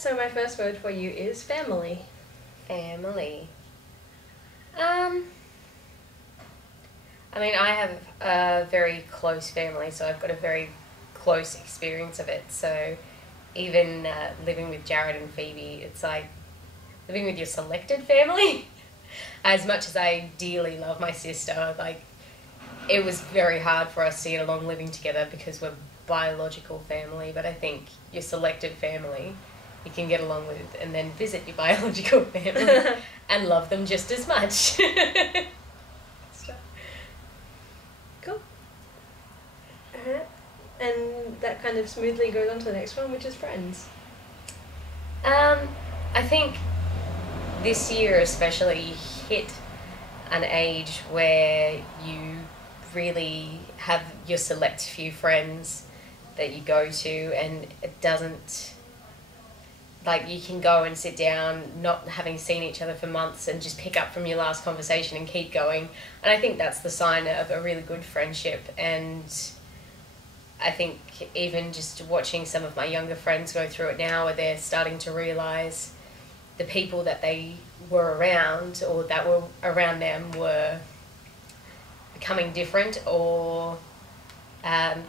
so my first word for you is family. Family. I mean, I have a very close family, so I've got a very close experience of it. So even living with Jared and Phoebe, it's like living with your selected family. As much as I dearly love my sister, like, it was very hard for us to get along living together because we're biological family, but I think your selected family you can get along with and then visit your biological family and love them just as much. Cool. Alright. And that kind of smoothly goes on to the next one, which is friends. I think this year especially you hit an age where you really have your select few friends that you go to, and it doesn't, like, you can go and sit down not having seen each other for months and just pick up from your last conversation and keep going. And I think that's the sign of a really good friendship. And I think even just watching some of my younger friends go through it now, where they're starting to realise the people that they were around or that were around them were becoming different, or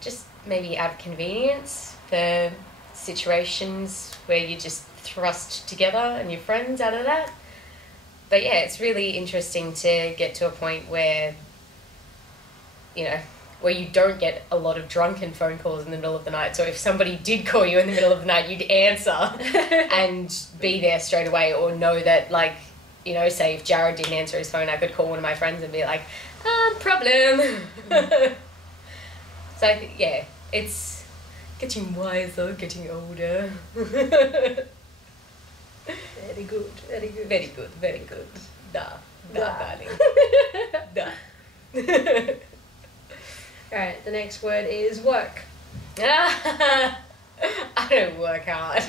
just maybe out of convenience for situations where you're just thrust together and your friends out of that. But yeah, it's really interesting to get to a point where, you know, where you don't get a lot of drunken phone calls in the middle of the night. So if somebody did call you in the middle of the night, you'd answer and be there straight away, or know that, like, you know, say if Jared didn't answer his phone, I could call one of my friends and be like, problem. So I think, yeah, it's getting wiser, getting older. Very good, very good. Very good, very good. Da, darling. Da. Alright, the next word is work. I don't work hard.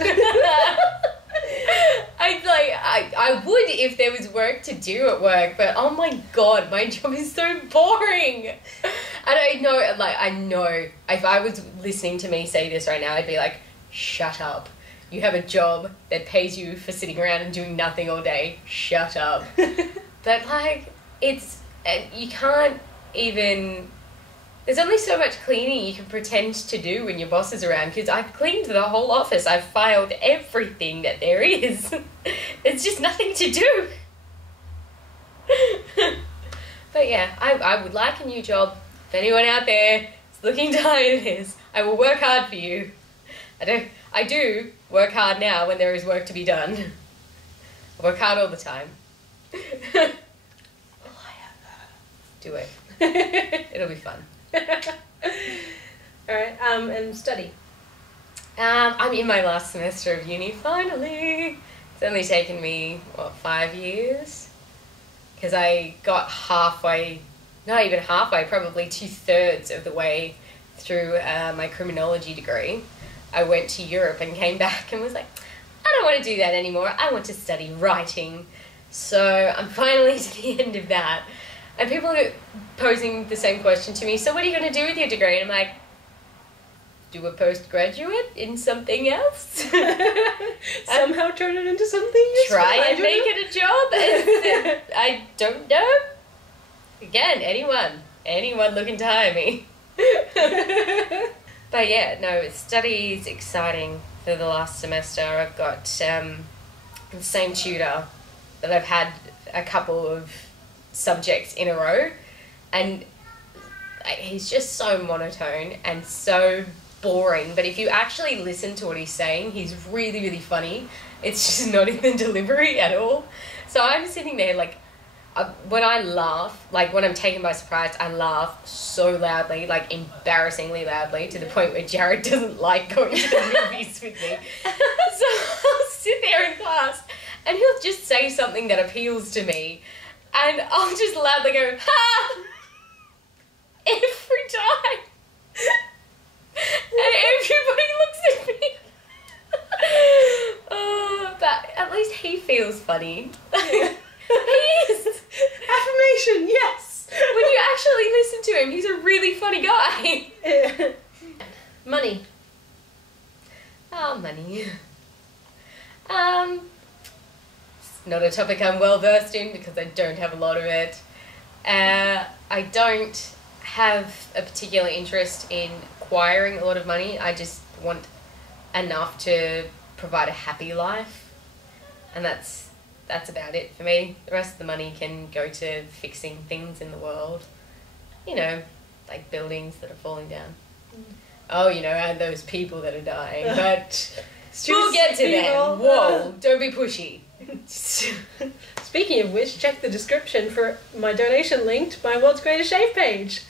I would if there was work to do at work, but oh my god, my job is so boring. And I know if I was listening to me say this right now, I'd be like, shut up. You have a job that pays you for sitting around and doing nothing all day. Shut up. But like, you can't even, there's only so much cleaning you can pretend to do when your boss is around, because I've cleaned the whole office. I've filed everything that there is. There's just nothing to do. But yeah, I would like a new job. If anyone out there is looking to hire this, I will work hard for you. I do work hard now when there is work to be done. I work hard all the time. Do it. It'll be fun. Alright, and study. I'm in my last semester of uni, finally. It's only taken me, 5 years? Because I got halfway, not even halfway, probably 2/3 of the way through my criminology degree. I went to Europe and came back and was like, I don't want to do that anymore. I want to study writing. So I'm finally to the end of that. And people are posing the same question to me, so what are you going to do with your degree? And I'm like, do a postgraduate in something else? Somehow turn it into something useful. Try and make it a job? I don't know. Again, anyone looking to hire me. But yeah, no, study is exciting for the last semester. I've got the same tutor that I've had a couple of subjects in a row, and he's just so monotone and so boring, but if you actually listen to what he's saying, he's really, really funny. It's just not in the delivery at all. So I'm sitting there like, when I laugh, like when I'm taken by surprise, I laugh so loudly, like embarrassingly loudly, to the point where Jared doesn't like going to the movies with me. So I'll sit there in class and he'll just say something that appeals to me, and I'll just loudly go, ha! Every time. And everybody looks at me. But at least he feels funny. He is. Affirmation, yes! When you actually listen to him, he's a really funny guy. Money. Oh, money. It's not a topic I'm well versed in because I don't have a lot of it. I don't have a particular interest in acquiring a lot of money. I just want enough to provide a happy life, and that's about it for me. The rest of the money can go to fixing things in the world, you know, like buildings that are falling down. Oh, you know, and those people that are dying, but we'll get to them. Whoa, don't be pushy. Speaking of which, check the description for my donation link to my World's Greatest Shave page.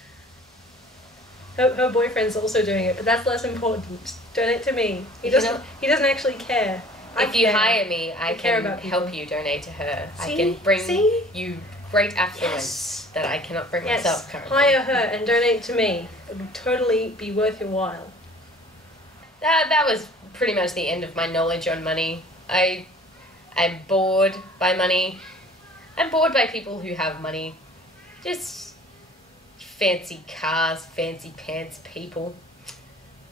Her boyfriend's also doing it, but that's less important. Donate to me. He doesn't actually care. If you hire me, I can help you donate to her. See? I can bring you great affluence that I cannot bring myself currently. Hire her and donate to me. It would totally be worth your while. That was pretty much the end of my knowledge on money. I'm bored by money. I'm bored by people who have money. Just fancy cars, fancy pants people.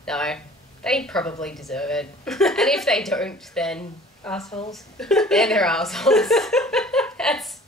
No, they probably deserve it. And if they don't, then... Assholes. Then they're assholes. That's...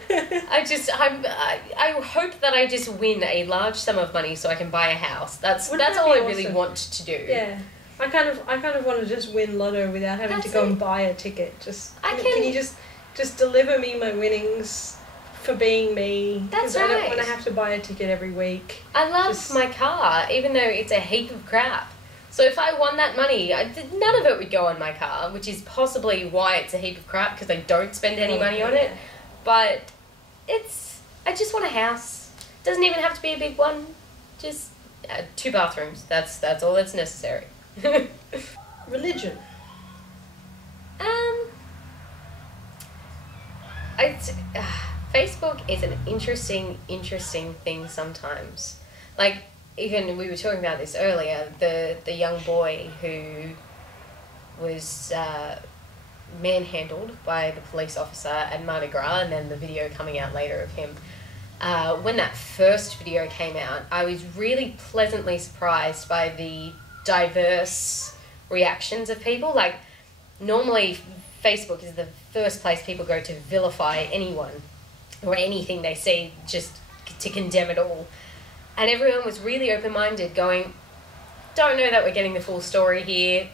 I hope that I just win a large sum of money so I can buy a house. That's all I really want to do. Yeah. I kind of want to just win lotto without having to go and buy a ticket. Can you just deliver me my winnings for being me? That's right. I don't want to have to buy a ticket every week. I love my car, even though it's a heap of crap. So if I won that money, none of it would go on my car, which is possibly why it's a heap of crap, because I don't spend any money on it. But I just want a house. Doesn't even have to be a big one. Just 2 bathrooms. That's all that's necessary. Religion. Facebook is an interesting thing sometimes. Like, even we were talking about this earlier, the young boy who was manhandled by the police officer at Mardi Gras, and then the video coming out later of him. When that first video came out, I was really pleasantly surprised by the diverse reactions of people. Like, normally Facebook is the first place people go to vilify anyone or anything they see, just to condemn it all. And everyone was really open-minded, going, don't know that we're getting the full story here.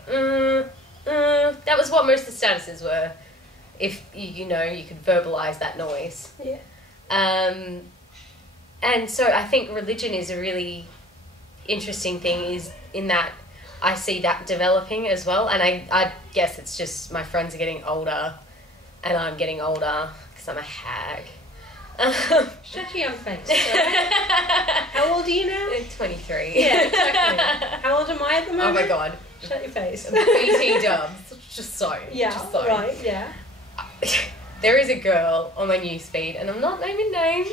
That was what most of the statuses were, if you could verbalise that noise. Yeah. And so I think religion is a really interesting thing, is in that I see that developing as well. And I guess it's just my friends are getting older and I'm getting older because I'm a hag. Shut your young face. Right? How old are you now? 23. Yeah, exactly. How old am I at the moment? Oh my god. Shut your face. BT dubs. Just so. Yeah, just so. right, yeah. There is a girl on my newsfeed, and I'm not naming names,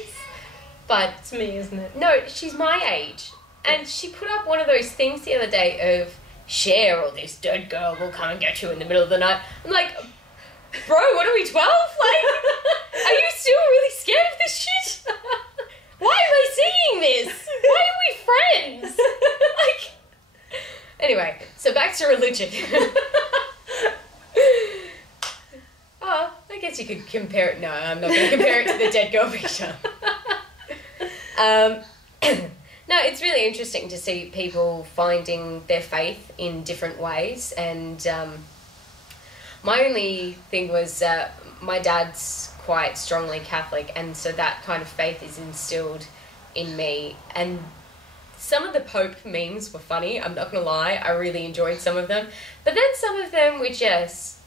but... It's me, isn't it? No, she's my age. And she put up one of those things the other day of, share or this dead girl will come and get you in the middle of the night. I'm like, bro, what are we, 12? Like, are you still really scared of this shit? Why am I seeing this? Why are we friends? Like, anyway, so back to religion. Oh, I guess you could compare it. No, I'm not going to compare it to the dead girl picture. No, it's really interesting to see people finding their faith in different ways. And my only thing was my dad's quite strongly Catholic, and so that kind of faith is instilled in me. And some of the Pope memes were funny, I'm not going to lie. I really enjoyed some of them. But then some of them were just,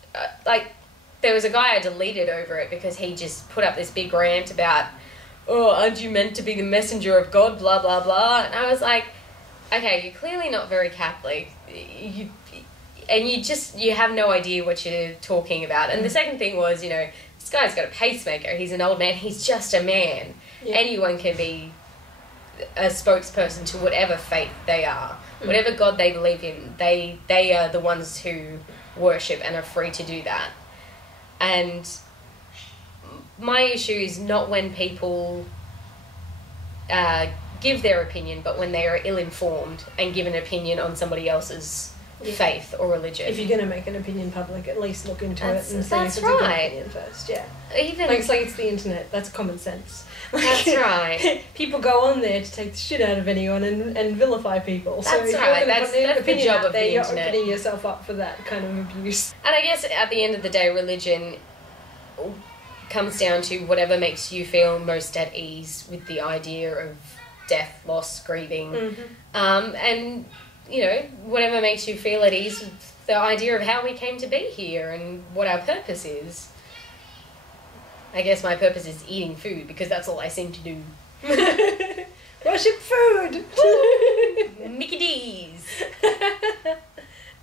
like, there was a guy I deleted over it because he just put up this big rant about, oh, aren't you meant to be the messenger of God, blah, blah, blah. And I was like, okay, you're clearly not very Catholic. You have no idea what you're talking about. And the second thing was, this guy's got a pacemaker. He's an old man. He's just a man. Yeah. Anyone can be a spokesperson to whatever faith they are. Whatever God they believe in, they are the ones who worship and are free to do that. And my issue is not when people give their opinion, but when they are ill-informed and give an opinion on somebody else's faith or religion. If you're going to make an opinion public, at least look into it and see if it's a good opinion first. Yeah. Even it's like it's the internet. That's common sense. That's right. People go on there to take the shit out of anyone and vilify people. That's right. That's the job of the internet. You're opening yourself up for that kind of abuse. And I guess at the end of the day, religion comes down to whatever makes you feel most at ease with the idea of death, loss, grieving, and whatever makes you feel at ease with the idea of how we came to be here and what our purpose is. I guess my purpose is eating food because that's all I seem to do. Worship food! Mickey D's!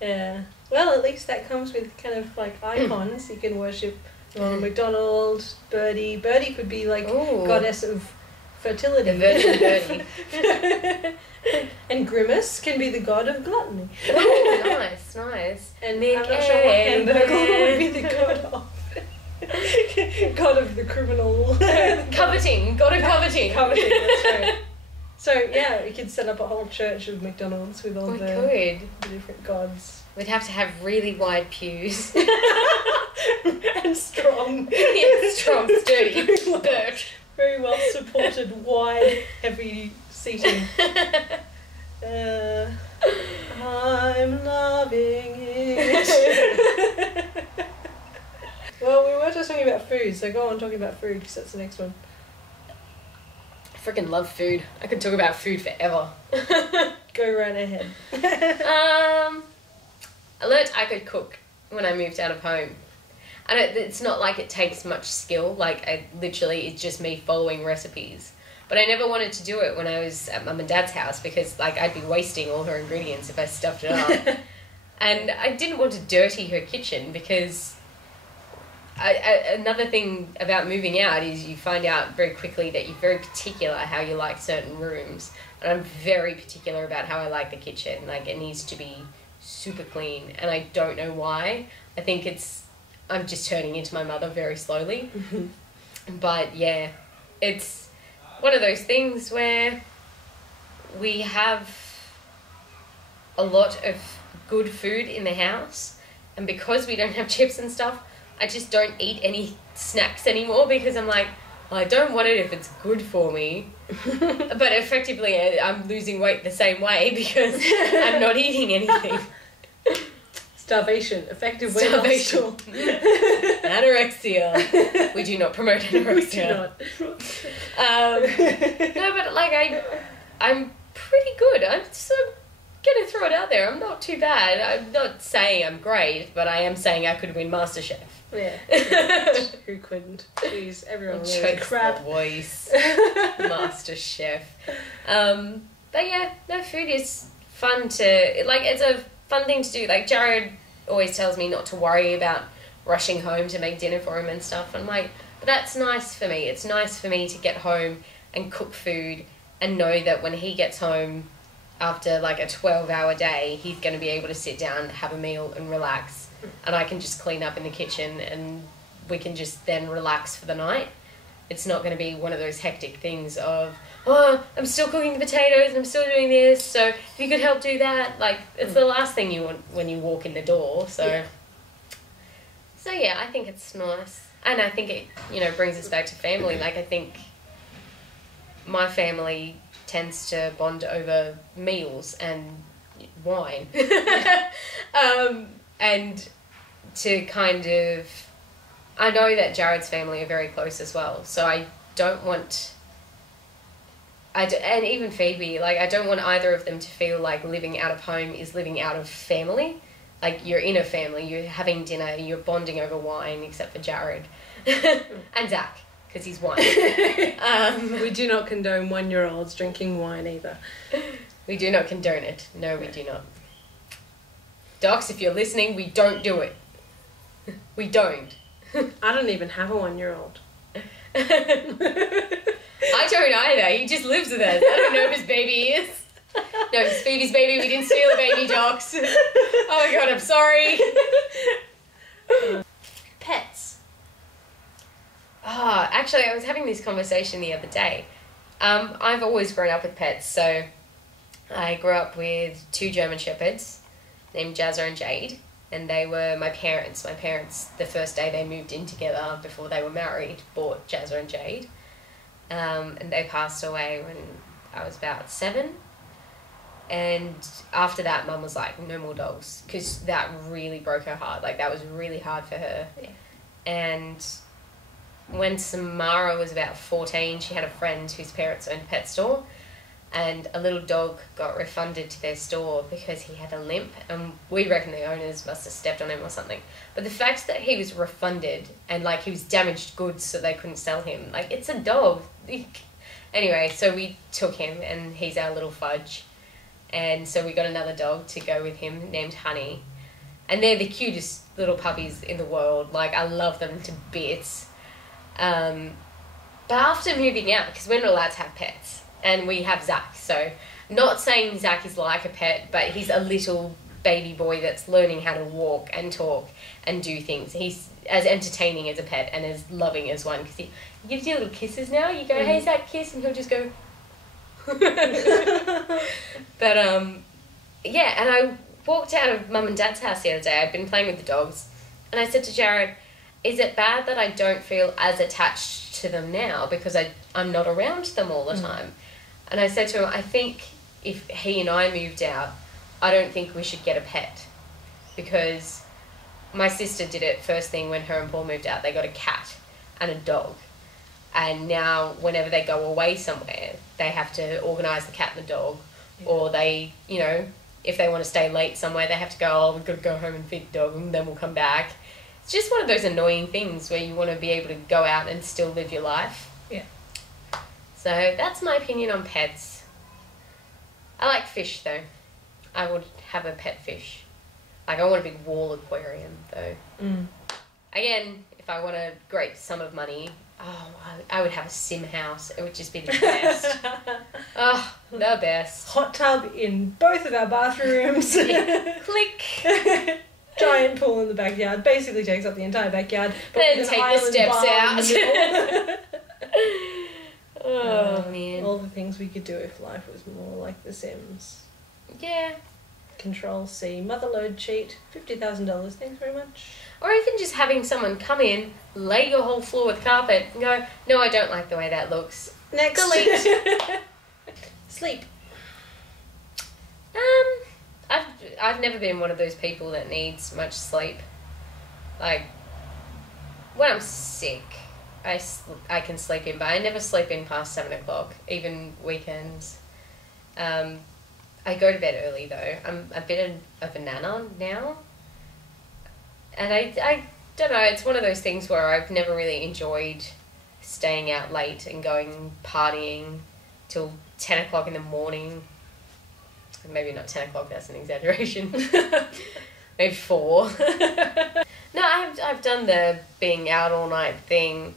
Yeah. Well, at least that comes with kind of like icons. You can worship Ronald McDonald, Birdie. Birdie could be like goddess of fertility. The Virgin Birdie. And Grimace can be the god of gluttony. Oh, nice. And I'm not sure what Hamburger would be the god of. God of the criminal. Coveting. God of coveting. Coveting, that's right. So, yeah, we could set up a whole church of McDonald's with all the different gods. We'd have to have really wide pews. And strong. Yeah, strong, sturdy. Very well supported, wide, heavy seating. I'm loving it. Well, we were just talking about food, so go on talking about food because that's the next one. I freaking love food. I could talk about food forever. Go right ahead. I learnt I could cook when I moved out of home. And it's not like it takes much skill. Like, it's just me following recipes. But I never wanted to do it when I was at Mum and Dad's house because, like, I'd be wasting all her ingredients if I stuffed it up. And I didn't want to dirty her kitchen because another thing about moving out is you find out very quickly that you're very particular how you like certain rooms. And I'm very particular about how I like the kitchen. Like, it needs to be super clean. And I don't know why. I think I'm just turning into my mother very slowly. But yeah, it's one of those things where we have a lot of good food in the house, and because we don't have chips and stuff, I just don't eat any snacks anymore because I'm like, well, I don't want it if it's good for me. But effectively I'm losing weight the same way because I'm not eating anything. Starvation, effective weight loss tool. Anorexia. We do not promote anorexia. We do not. No, but like I'm pretty good. I'm gonna throw it out there. I'm not too bad. I'm not saying I'm great, but I am saying I could win MasterChef. Yeah. Who couldn't? Please, everyone knows crap. Voice. MasterChef. But yeah, no, food is fun to like. It's a fun thing to do. Like Jared always tells me not to worry about rushing home to make dinner for him and stuff. I'm like, but that's nice for me. It's nice for me to get home and cook food and know that when he gets home after like a 12-hour day, he's going to be able to sit down, have a meal and relax. And I can just clean up in the kitchen and we can just then relax for the night. It's not going to be one of those hectic things of, oh, I'm still cooking the potatoes and I'm still doing this, so if you could help do that. Like, it's the last thing you want when you walk in the door. So yeah, I think it's nice. And I think it, brings us back to family. Like, I think my family tends to bond over meals and wine. And to kind of... I know that Jared's family are very close as well, so I don't want... and even Phoebe, like, I don't want either of them to feel like living out of home is living out of family. Like, you're in a family, you're having dinner, you're bonding over wine, except for Jared. And Zach, because he's wine. We do not condone 1-year-olds drinking wine either. We do not condone it. No, we do not. Docs, if you're listening, we don't do it. We don't. I don't even have a 1-year-old. I don't either. He just lives with us. I don't know whose baby he is. No, it's Phoebe's baby. We didn't steal the baby, Docs. Oh my god, I'm sorry. Pets. Oh, actually, I was having this conversation the other day. I've always grown up with pets, so I grew up with 2 German Shepherds, named Jazza and Jade, and they were my parents. My parents, the first day they moved in together before they were married, bought Jazza and Jade. And they passed away when I was about 7. And after that, Mum was like, no more dogs, because that really broke her heart. Like, that was really hard for her. Yeah. And when Samara was about 14, she had a friend whose parents owned a pet store, and a little dog got refunded to their store because he had a limp, and we reckon the owners must have stepped on him or something. But the fact that he was refunded and, like, he was damaged goods so they couldn't sell him, like, it's a dog. Anyway, so we took him, and he's our little fudge. And so we got another dog to go with him named Honey. And they're the cutest little puppies in the world. Like, I love them to bits. But after moving out, because we're not allowed to have pets, and we have Zach, so not saying Zach is like a pet, but he's a little baby boy that's learning how to walk and talk and do things. He's as entertaining as a pet and as loving as one, because he gives you little kisses now. You go, hey Zach, kiss, and he'll just go. But yeah, and I walked out of Mum and Dad's house the other day. I'd been playing with the dogs, and I said to Jared, is it bad that I don't feel as attached to them now because I'm not around them all the time? And I said to him, I think if he and I moved out, I don't think we should get a pet, because my sister did it first thing when her and Paul moved out. They got a cat and a dog, and now whenever they go away somewhere, they have to organise the cat and the dog, or they, you know, if they want to stay late somewhere, they have to go, oh, we've got to go home and feed the dog, and then we'll come back. It's just one of those annoying things where you want to be able to go out and still live your life. Yeah. So that's my opinion on pets. I like fish, though. I would have a pet fish. Like, I want a big wall aquarium, though. Again, if I want a great sum of money, I would have a sim house. It would just be the best. Oh, the best. Hot tub in both of our bathrooms. Click. Giant pool in the backyard. Basically takes up the entire backyard. But then take the steps out. Oh, man. All the things we could do if life was more like The Sims. Yeah. Control C. Mother load cheat. $50,000. Thanks very much. Or even just having someone come in, lay your whole floor with carpet, and go, no, I don't like the way that looks. Next. Delete. Sleep. I've never been one of those people that needs much sleep. Like, when I'm sick, I can sleep in, but I never sleep in past 7 o'clock, even weekends. I go to bed early, though. I'm a bit of a nana now. And I don't know, it's one of those things where I've never really enjoyed staying out late and going partying till 10 o'clock in the morning. Maybe not 10 o'clock, that's an exaggeration. Maybe 4. No, I've done the being out all night thing.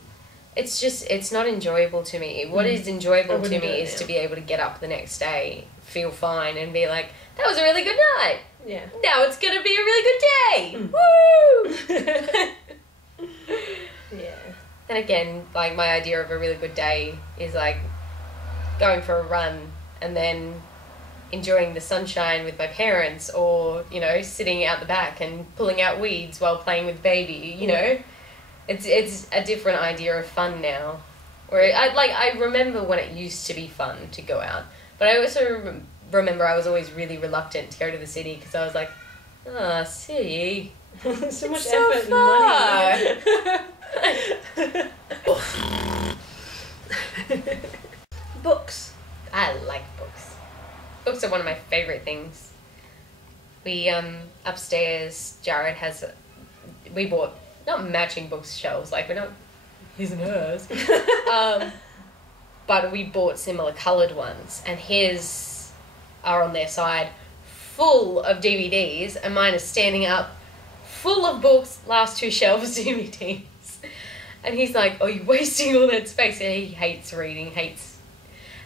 It's just, it's not enjoyable to me. What is enjoyable to me is to be able to get up the next day, feel fine, and be like, that was a really good night. Yeah. Now it's going to be a really good day. Woo! Yeah. And again, like, my idea of a really good day is like going for a run and then enjoying the sunshine with my parents, or, you know, sitting out the back and pulling out weeds while playing with baby, you know. It's a different idea of fun now. Where I remember when it used to be fun to go out, but I also remember I was always really reluctant to go to the city because I was like, city. So much so effort and money. Books. I like books. Books are one of my favourite things. We, upstairs, Jared we bought, not matching bookshelves, like, we're not his and hers, but we bought similar coloured ones, and his are on their side full of DVDs, and mine is standing up full of books, last 2 shelves DVDs. And he's like, oh, you're wasting all that space. And he hates reading,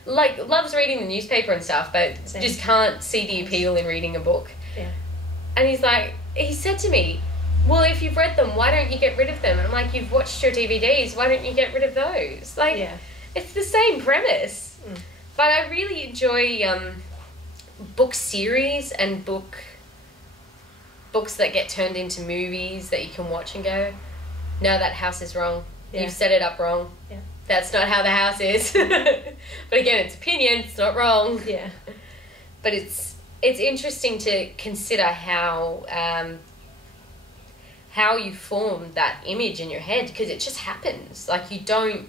loves reading the newspaper and stuff, but just can't see the appeal in reading a book. Yeah. And he said to me, well, if you've read them, why don't you get rid of them? And I'm like, you've watched your DVDs, why don't you get rid of those? Like, it's the same premise. But I really enjoy book series and book books that get turned into movies that you can watch and go, no, that house is wrong. Yeah. You've set it up wrong. Yeah. That's not how the house is. But again, it's opinion. It's not wrong. Yeah. But it's interesting to consider how you form that image in your head, because it just happens. Like, you don't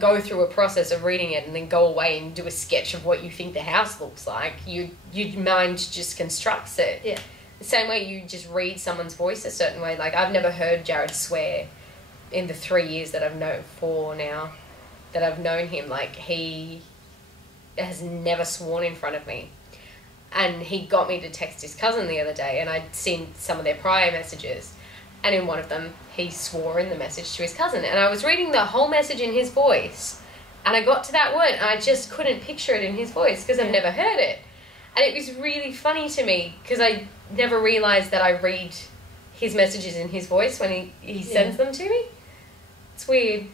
go through a process of reading it and then go away and do a sketch of what you think the house looks like. Your mind just constructs it. Yeah. The same way you just read someone's voice a certain way. Like, I've never heard Jared swear in the 3 years that I've known, 4 now, that I've known him. Like, he has never sworn in front of me. And he got me to text his cousin the other day, and I'd seen some of their prior messages. And in one of them, he swore in the message to his cousin. And I was reading the whole message in his voice, and I got to that word, and I just couldn't picture it in his voice because I've never heard it. And it was really funny to me because I never realised that I read his messages in his voice when he sends them to me. It's weird.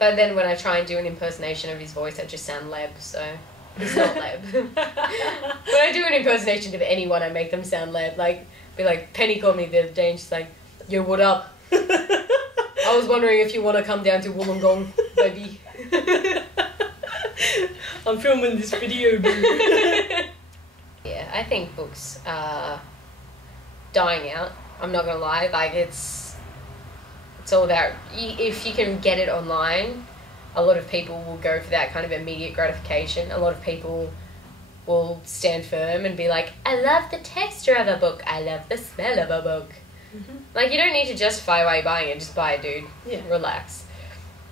But then when I try and do an impersonation of his voice, I just sound Leb, so it's not Leb. When I do an impersonation of anyone, I make them sound Leb. Like, be like, Penny called me the other day and she's like, yo, what up? I was wondering if you want to come down to Wollongong, baby. I'm filming this video, boo. Yeah, I think books are dying out. I'm not gonna lie. Like, it's all about, if you can get it online, a lot of people will go for that kind of immediate gratification. A lot of people will stand firm and be like, I love the texture of a book. I love the smell of a book. Mm-hmm. Like, you don't need to justify why you're buying it. Just buy it, dude. Yeah. Relax.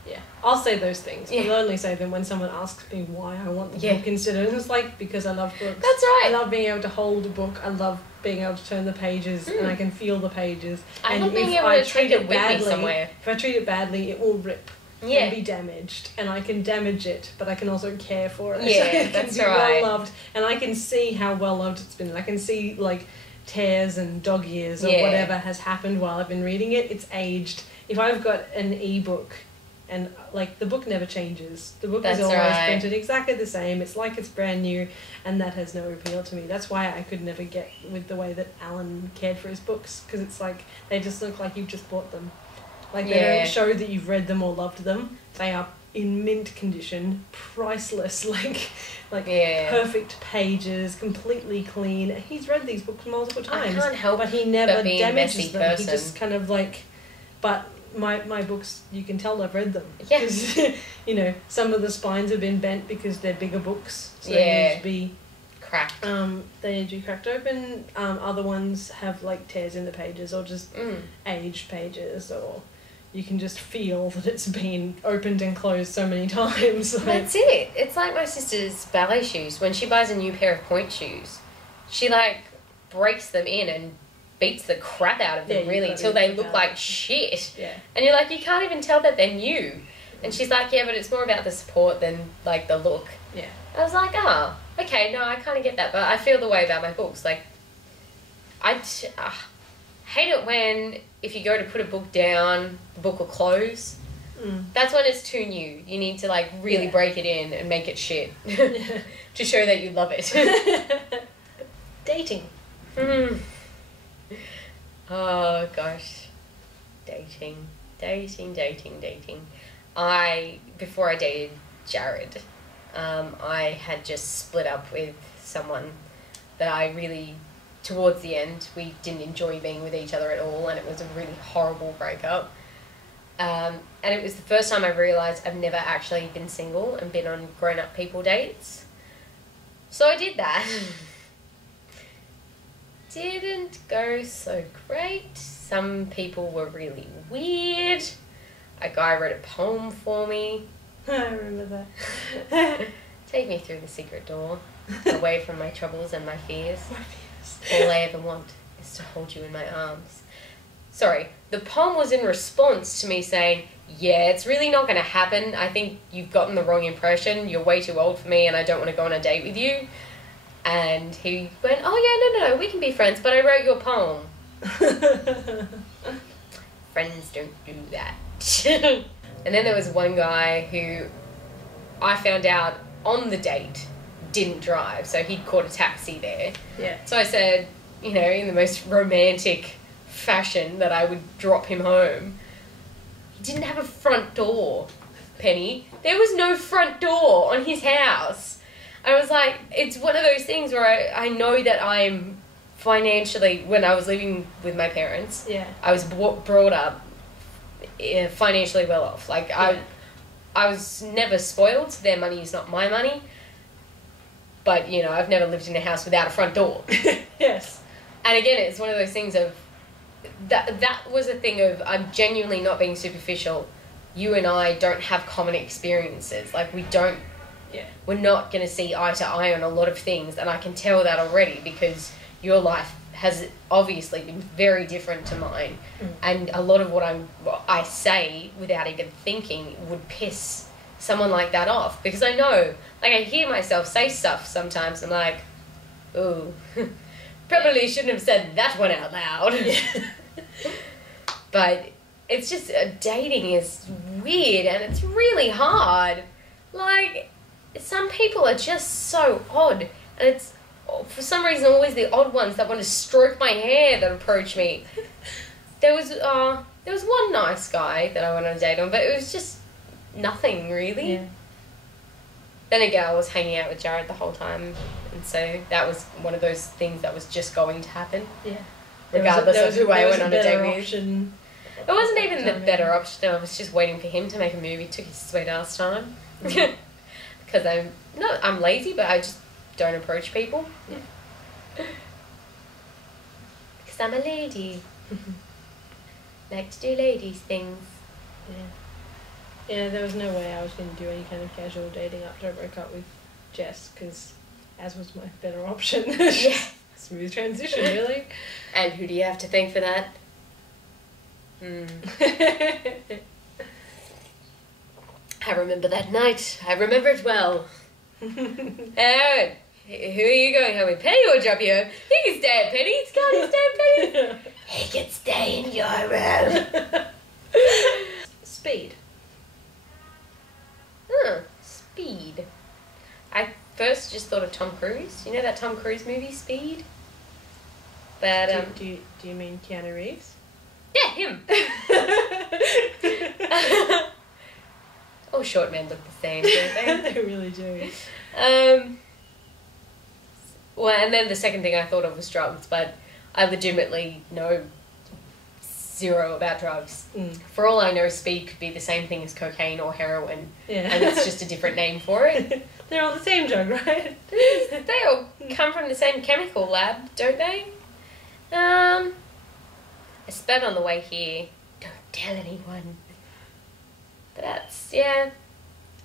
Yeah. I'll say those things. Yeah. I'll only say them when someone asks me why I want the book instead. And it's like, because I love books. That's right. I love being able to hold a book. I love being able to turn the pages and I can feel the pages. I and love being if able I to treat take it it with me badly, somewhere. if I treat it badly, it will rip. Yeah. And be damaged, and I can damage it, but I can also care for it. Yeah, so it can that's be right. well loved, and I can see how well loved it's been. I can see like tears and dog ears or whatever has happened while I've been reading it. It's aged. If I've got an ebook, and like the book never changes, the book is always printed exactly the same. It's like it's brand new, and that has no appeal to me. That's why I could never get with the way that Alan cared for his books, because it's like they just look like you've just bought them. Like, they don't show that you've read them or loved them. They are in mint condition, priceless, like perfect pages, completely clean. He's read these books multiple times. I can't help but he never being a damages messy them. person. He just kind of like, but my books, you can tell I've read them. Yeah. 'Cause, you know, some of the spines have been bent because they're bigger books. So they need to be cracked. They need to be cracked open. Other ones have like tears in the pages or just aged pages, or you can just feel that it's been opened and closed so many times. That's it. It's like my sister's ballet shoes. When she buys a new pair of point shoes, she like breaks them in and beats the crap out of them really till they look like shit. Yeah. And you're like, you can't even tell that they're new. And she's like, yeah, but it's more about the support than like the look. Yeah. I was like, oh, okay, no, I kind of get that, but I feel the way about my books. Like, I hate it when, if you go to put a book down, the book will close. That's when it's too new. You need to like really break it in and make it shit to show that you love it. Dating. Oh gosh, dating. Before I dated Jared, I had just split up with someone that I really, towards the end, we didn't enjoy being with each other at all, and it was a really horrible breakup. And it was the first time I realised I've never actually been single and been on grown-up people dates. So I did that. Didn't go so great. Some people were really weird. A guy wrote a poem for me. I remember that. Take me through the secret door, away from my troubles and my fears. All I ever want is to hold you in my arms. Sorry, the poem was in response to me saying, yeah, it's really not going to happen. I think you've gotten the wrong impression. You're way too old for me and I don't want to go on a date with you. And he went, oh yeah, no, we can be friends, but I wrote your poem. Friends don't do that. And then there was one guy who I found out on the date didn't drive, so he'd caught a taxi there. Yeah. So I said, you know, in the most romantic fashion that I would drop him home. He didn't have a front door, Penny. There was no front door on his house. I was like, it's one of those things where I know that I'm financially, when I was living with my parents, I was brought up financially well off. Like, I was never spoiled. Their money is not my money. But, you know, I've never lived in a house without a front door. Yes. And again, it's one of those things of, that was a thing of, I'm genuinely not being superficial. You and I don't have common experiences. Like, we're not going to see eye to eye on a lot of things. And I can tell that already because your life has obviously been very different to mine. And a lot of what I say without even thinking would piss someone like that off, because I know, like, I hear myself say stuff sometimes. I'm like, ooh, probably shouldn't have said that one out loud. But it's just, dating is weird and it's really hard. Like, some people are just so odd, and it's for some reason always the odd ones that want to stroke my hair that approach me. There was one nice guy that I went on a date on, but it was just nothing really. Yeah. Then again, I was hanging out with Jared the whole time, and so that was one of those things that was just going to happen. Yeah. Regardless of who I went on a date with. It wasn't even the better option. I was just waiting for him to make a move. He took his sweet ass time. Because I'm lazy, but I just don't approach people. Yeah. Because I'm a lady. Like to do ladies things. Yeah. Yeah, there was no way I was going to do any kind of casual dating after I broke up with Jess, because as was my better option. Yeah. Smooth transition, really. And who do you have to thank for that? I remember that night. I remember it well. Who are you going home with, Penny or Droppy? He can stay at Penny's. Can't he stay at Penny's? He can stay in your room. Speed. Speed. I first just thought of Tom Cruise. You know that Tom Cruise movie, Speed? But do you mean Keanu Reeves? Yeah, him. All short men look the same, don't they? They really do. Well, and then the second thing I thought of was drugs, but I legitimately know zero about drugs. For all I know, speed could be the same thing as cocaine or heroin, and it's just a different name for it. They're all the same drug, right? They all come from the same chemical lab, don't they? I spat on the way here. Don't tell anyone. But that's, yeah.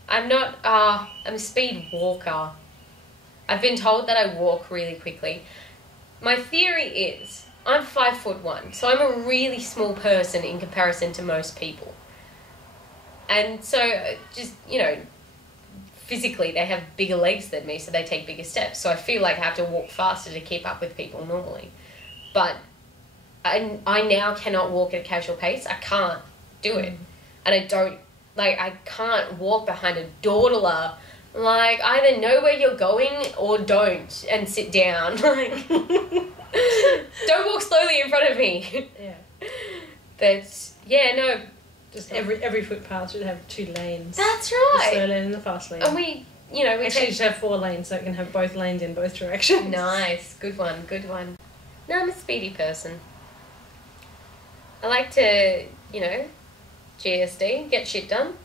I'm a speed walker. I've been told that I walk really quickly. My theory is, I'm 5'1", so I'm a really small person in comparison to most people. And so, just, you know, physically they have bigger legs than me, so they take bigger steps. So I feel like I have to walk faster to keep up with people normally. But I now cannot walk at a casual pace. I can't do it. And I can't walk behind a dawdler. Like, either know where you're going or don't, and sit down. Like, don't walk slowly in front of me. Yeah. But, yeah, no. Just every footpath should have 2 lanes. That's right. The slow lane and the fast lane. And we actually should have 4 lanes so it can have both lanes in both directions. Nice. Good one. No, I'm a speedy person. I like to, GSD, get shit done.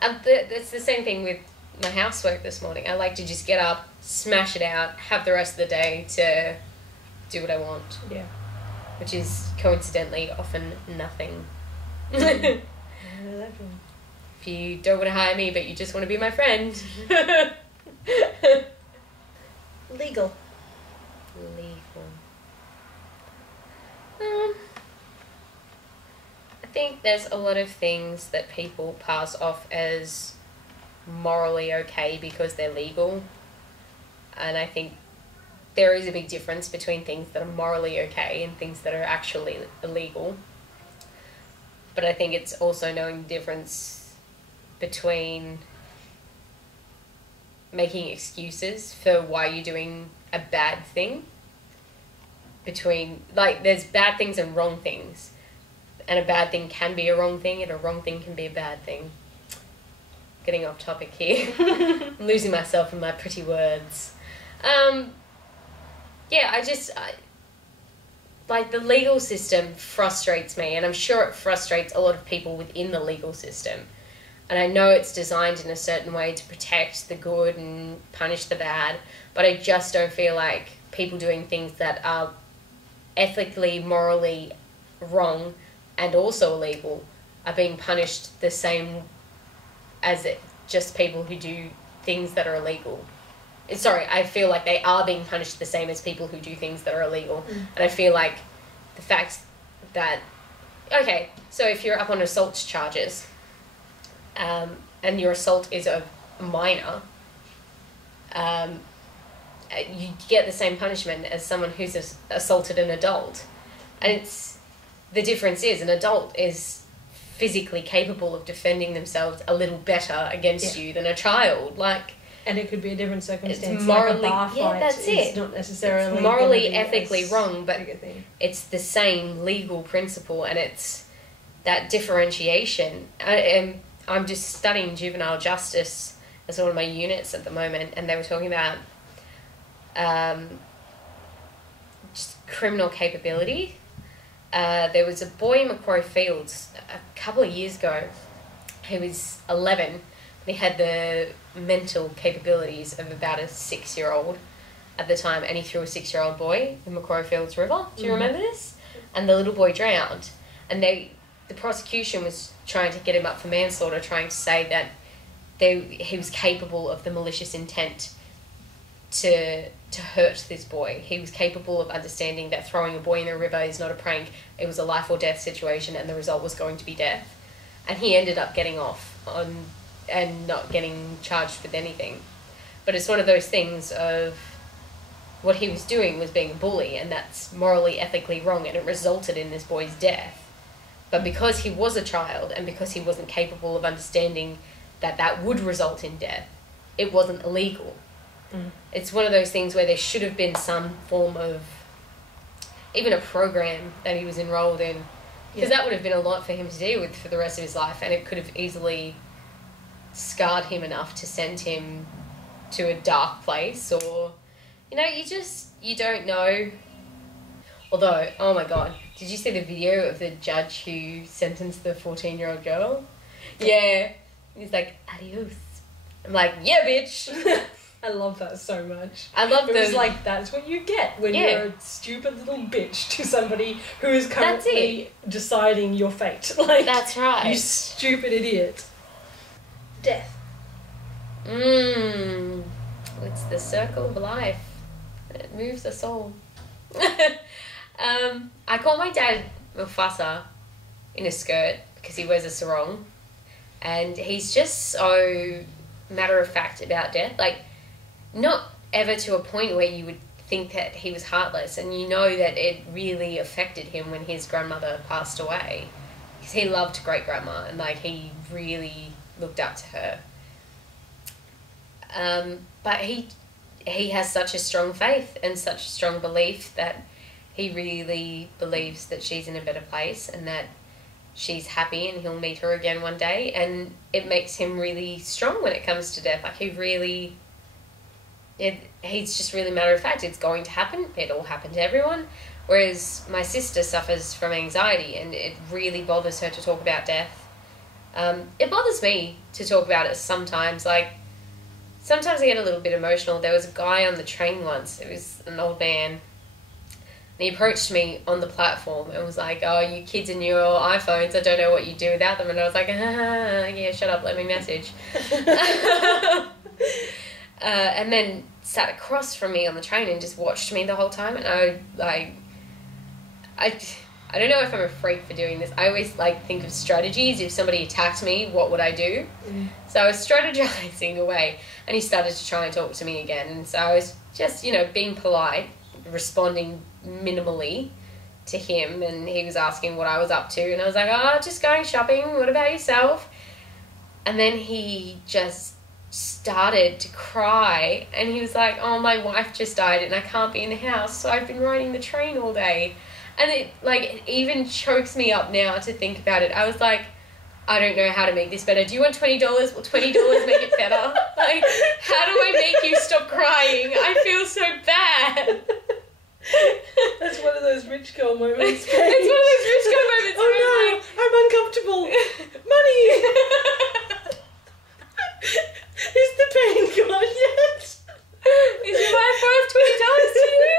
That's the same thing with my housework this morning. I like to just get up, smash it out, have the rest of the day to do what I want. Yeah. Which is, coincidentally, often nothing. If you don't want to hire me, but you just want to be my friend. Legal. I think there's a lot of things that people pass off as morally okay because they're legal. And I think there is a big difference between things that are morally okay and things that are actually illegal. But I think it's also knowing the difference between making excuses for why you're doing a bad thing between, like, there's bad things and wrong things. And a bad thing can be a wrong thing, and a wrong thing can be a bad thing. Getting off topic here. I'm losing myself in my pretty words. Like, the legal system frustrates me, and I'm sure it frustrates a lot of people within the legal system. And I know it's designed in a certain way to protect the good and punish the bad, but I just don't feel like people doing things that are ethically, morally wrong and also illegal are being punished the same as just people who do things that are illegal. Sorry, I feel like they are being punished the same as people who do things that are illegal. And I feel like the fact that, okay, so if you're up on assault charges, and your assault is a minor, you get the same punishment as someone who's assaulted an adult. And the difference is an adult is physically capable of defending themselves a little better against you than a child. Like, and it could be a different circumstance. It's morally, like a bar fight. that's it. It's not necessarily it's morally, ethically wrong, but it's the same legal principle, and it's that differentiation. I'm just studying juvenile justice as one of my units at the moment, and they were talking about just criminal capability. There was a boy in Macquarie Fields a couple of years ago who was 11. He had the mental capabilities of about a 6-year-old at the time, and he threw a 6-year-old boy in Macquarie Fields River. Do you remember this? And the little boy drowned. And the prosecution was trying to get him up for manslaughter, trying to say that he was capable of the malicious intent to hurt this boy. He was capable of understanding that throwing a boy in the river is not a prank. It was a life or death situation, and the result was going to be death. And he ended up getting off and not getting charged with anything. But it's one of those things of what he was doing was being a bully, and that's morally, ethically wrong, and it resulted in this boy's death. But because he was a child, and because he wasn't capable of understanding that would result in death, it wasn't illegal. It's one of those things where there should have been some form of, even a program that he was enrolled in, because that would have been a lot for him to deal with for the rest of his life, and it could have easily scarred him enough to send him to a dark place, or, you don't know. Although, oh my god, did you see the video of the judge who sentenced the 14-year-old girl? Yeah. He's like, adios. I'm like, yeah, bitch. I love that so much. I love it. Was like, that's what you get when you're a stupid little bitch to somebody who is currently deciding your fate. Like, that's right. You stupid idiot. Death. It's the circle of life. It moves us all. I call my dad Mufasa in a skirt because he wears a sarong, and he's just so matter-of-fact about death. Like, not ever to a point where you would think that he was heartless, and you know that it really affected him when his grandmother passed away, because he loved great-grandma, and, like, he really looked up to her. But he has such a strong faith and such a strong belief that he really believes that she's in a better place and that she's happy and he'll meet her again one day, and it makes him really strong when it comes to death. Like, he's just really matter of fact. It's going to happen. It'll happen to everyone. Whereas my sister suffers from anxiety, and it really bothers her to talk about death. It bothers me to talk about it sometimes. Like, sometimes I get a little bit emotional. There was a guy on the train once. It was an old man. And he approached me on the platform and was like, oh, you kids and your iPhones, I don't know what you do without them. And I was like, yeah, shut up, let me message. And then sat across from me on the train and just watched me the whole time. And I don't know if I'm a freak for doing this. I always think of strategies. If somebody attacked me, what would I do? So I was strategizing away, and he started to try and talk to me again. And so I was just, being polite, responding minimally to him, and he was asking what I was up to, and I was like, oh, just going shopping, what about yourself? And then he just started to cry, and he was like, oh, my wife just died and I can't be in the house, so I've been riding the train all day. And it even chokes me up now to think about it. I was like, I don't know how to make this better. Do you want $20? Will $20 make it better? Like, how do I make you stop crying? I feel so bad. That's one of those rich girl moments. It's one of those rich girl moments. Oh no, I'm uncomfortable. Money. Is the pain gone yet? Is your life worth $20 to you?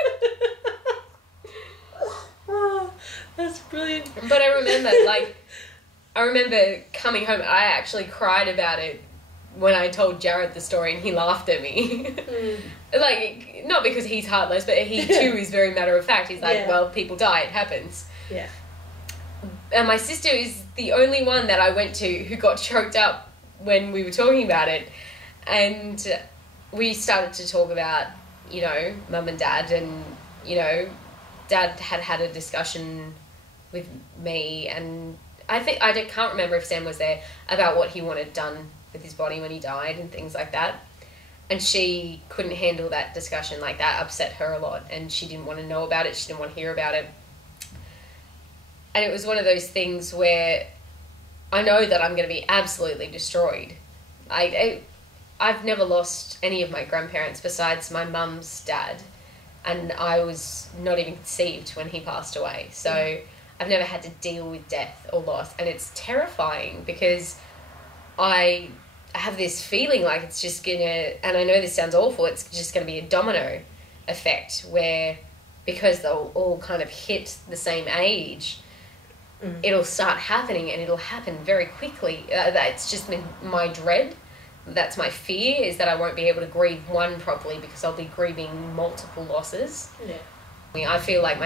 Oh, that's brilliant. But I remember coming home. I actually cried about it when I told Jared the story, and he laughed at me. Like, not because he's heartless, but he too is very matter of fact. He's like, well, people die, it happens. Yeah. And my sister is the only one that I went to who got choked up when we were talking about it. And we started to talk about, you know, mum and dad, and, you know, dad had a discussion with me, and I can't remember if Sam was there, about what he wanted done with his body when he died and things like that. And she couldn't handle that discussion. Like, that upset her a lot, and she didn't want to know about it. She didn't want to hear about it. And it was one of those things where I know that I'm going to be absolutely destroyed. I've never lost any of my grandparents besides my mum's dad, and I was not even conceived when he passed away. So I've never had to deal with death or loss, and it's terrifying because I have this feeling like it's just gonna, and I know this sounds awful, it's just gonna be a domino effect where, because they'll all kind of hit the same age, it'll start happening, and it'll happen very quickly. That's just my dread. That's my fear, is that I won't be able to grieve one properly because I'll be grieving multiple losses. Yeah. I feel like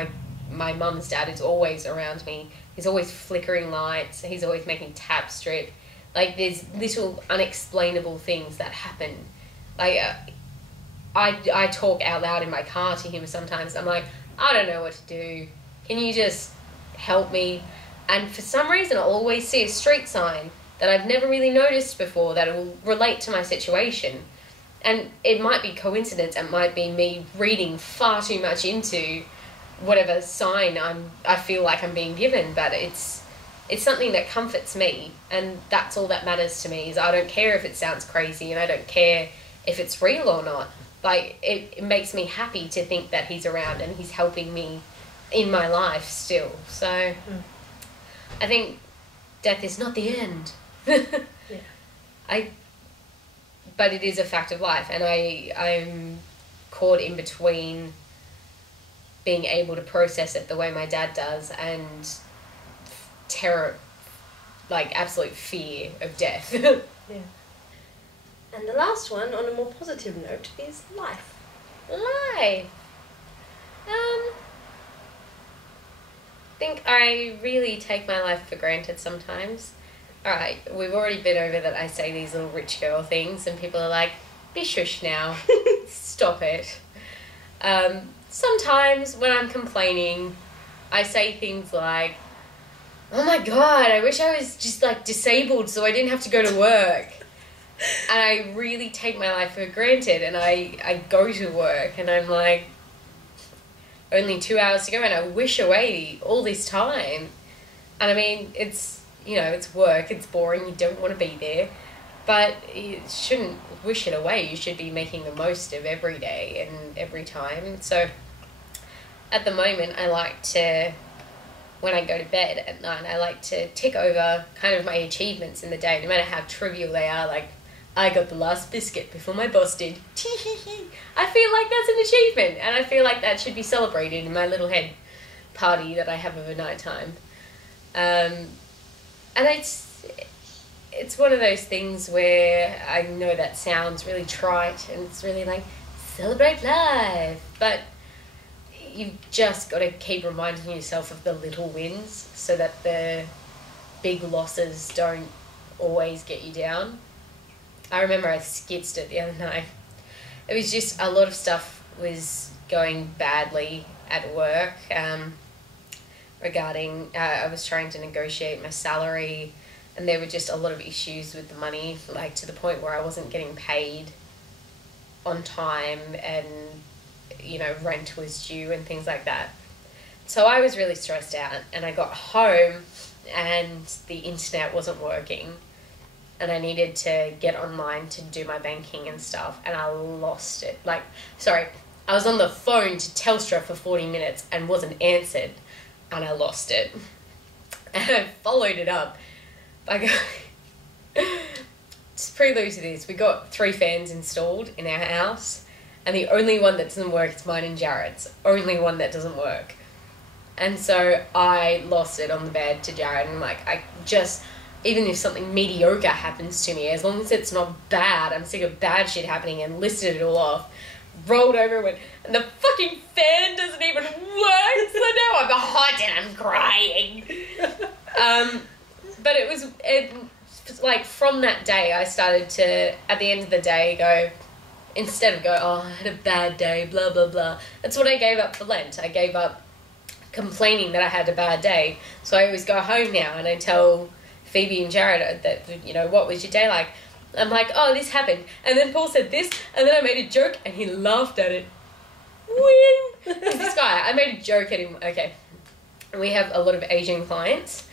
my mum's dad is always around me. He's always flickering lights. He's always making tap strip. Like, there's little unexplainable things that happen. Like, I talk out loud in my car to him sometimes. I'm like, I don't know what to do. Can you just help me? And for some reason, I'll always see a street sign that I've never really noticed before that will relate to my situation. And it might be coincidence. It might be me reading far too much into whatever sign I feel like I'm being given, but it's something that comforts me, and that's all that matters to me. Is I don't care if it sounds crazy, and I don't care if it's real or not. Like, it makes me happy to think that he's around and he's helping me in my life still. So I think death is not the end. But it is a fact of life, and I'm caught in between being able to process it the way my dad does, and terror, like absolute fear of death. Yeah. And the last one, on a more positive note, is life. Life. I think I really take my life for granted sometimes. Alright, we've already been over that I say these little rich girl things, and people are like, be shush now. Stop it. Sometimes when I'm complaining, I say things like, oh my god, I wish I was just like disabled so I didn't have to go to work. And I really take my life for granted, and I go to work and I'm like, only 2 hours to go, and I wish away all this time. And I mean, it's, you know, it's work, it's boring, you don't want to be there, but you shouldn't wish it away. You should be making the most of every day and every time. So at the moment, I like to, when I go to bed at night, I like to tick over kind of my achievements in the day, no matter how trivial they are. Like, I got the last biscuit before my boss did. I feel like that's an achievement, and I feel like that should be celebrated in my little head party that I have over night time. And it's one of those things where I know that sounds really trite, and it's really like, celebrate life, but you've just got to keep reminding yourself of the little wins so that the big losses don't always get you down. I remember I skitzed it the other night. It was just a lot of stuff was going badly at work regarding I was trying to negotiate my salary and there were just a lot of issues with the money, like to the point where I wasn't getting paid on time, and you know, rent was due and things like that. So I was really stressed out, and I got home and the internet wasn't working, and I needed to get online to do my banking and stuff, and I lost it. I was on the phone to Telstra for 40 minutes and wasn't answered, and I lost it. And I followed it up by going... Just prelude to this, we got 3 fans installed in our house, and the only one that doesn't work is mine and Jared's. Only one that doesn't work. And so I lost it on the bed to Jared, and like, even if something mediocre happens to me, as long as it's not bad, I'm sick of bad shit happening, and listed it all off, rolled over and went, and the fucking fan doesn't even work, so now I'm hot and I'm crying. But it was like, from that day, I started to, at the end of the day, go, instead of go, oh, I had a bad day, blah, blah, blah. That's what I gave up for Lent. I gave up complaining that I had a bad day. So I always go home now and I tell Phoebe and Jared that, you know, what was your day like? I'm like, oh, this happened. And then Paul said this, and then I made a joke and he laughed at it. Win! This guy, I made a joke at him. Okay. We have a lot of Asian clients.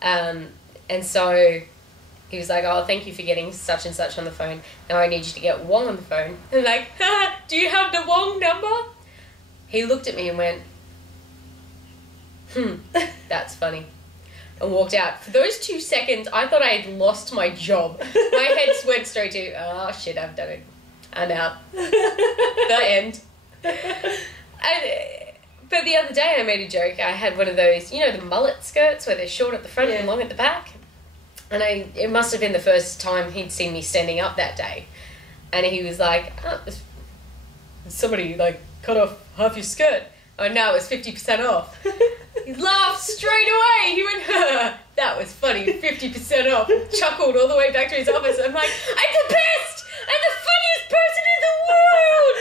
And so he was like, oh, thank you for getting such and such on the phone. Now I need you to get Wong on the phone. And like, do you have the Wong number? He looked at me and went, that's funny, and walked out. For those 2 seconds, I thought I had lost my job. My head went straight to, oh shit, I've done it. I'm out. The end. But the other day I made a joke. I had one of those, you know, the mullet skirts where they're short at the front and long at the back. And it must have been the first time he'd seen me standing up that day. And he was like, oh, somebody like cut off half your skirt. Oh no, it was 50% off. He laughed straight away. He went, that was funny, 50% off. Chuckled all the way back to his office. I'm like, I'm the best! I'm the funniest person in the world!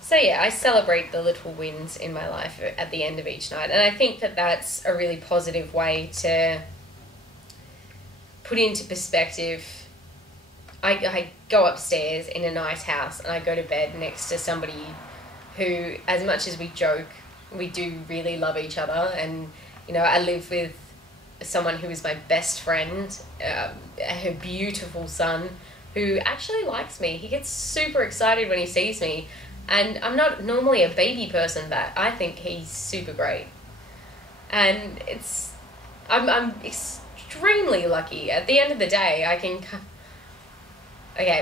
So yeah, I celebrate the little wins in my life at the end of each night. And I think that that's a really positive way to put into perspective. I go upstairs in a nice house and I go to bed next to somebody who, as much as we joke, we do really love each other. And, you know, I live with someone who is my best friend, her beautiful son, who actually likes me. He gets super excited when he sees me. And I'm not normally a baby person, but I think he's super great. And I'm extremely lucky. At the end of the day,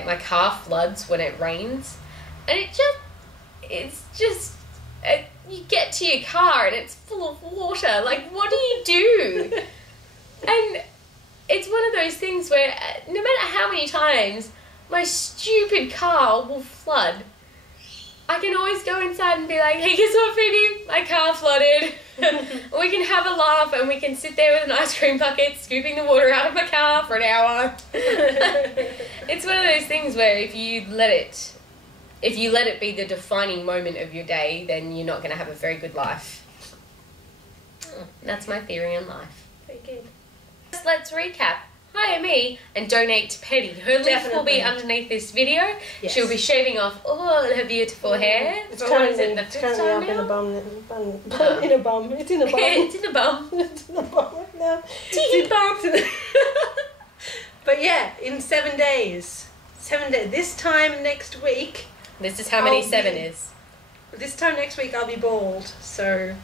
my car floods when it rains. And you get to your car and it's full of water. Like, what do you do? And it's one of those things where no matter how many times my stupid car will flood, I can always go inside and be like, hey, guess what, Phoebe? My car flooded. We can have a laugh and we can sit there with an ice cream bucket scooping the water out of my car for an hour. It's one of those things where if you let it be the defining moment of your day, then you're not going to have a very good life. That's my theory on life. Very good. Let's recap. Hire me and donate to Petty. Her link will be underneath this video. Yes. She'll be shaving off all her beautiful hair. It's currently up in a bum. In a bum. It's in a bum. It's in a bum. It's in a bum right now. Bum. But yeah, in 7 days. 7 days. This time next week. This is how many 7 is. This time next week I'll be bald. So,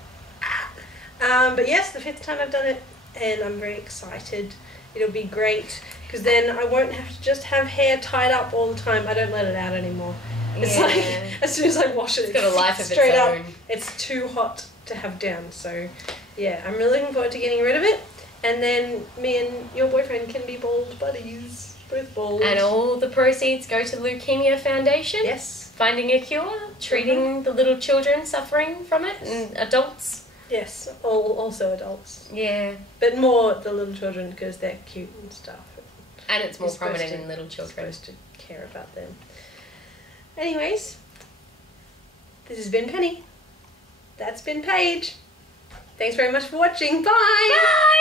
but yes, the 5th time I've done it, and I'm very excited. It'll be great because then I won't have to just have hair tied up all the time. I don't let it out anymore. It's like as soon as I wash it, it's got a life of straight its up. own. It's too hot to have down. So yeah, I'm really looking forward to getting rid of it. And then me and your boyfriend can be bald buddies, both bald. And all the proceeds go to Leukemia Foundation. Yes. Finding a cure, treating the little children suffering from it, and adults. Yes, also adults. Yeah. But more the little children because they're cute and stuff. And it's more prominent in little children. You're supposed to care about them. Anyways, this has been Penny. That's been Paige. Thanks very much for watching. Bye! Bye!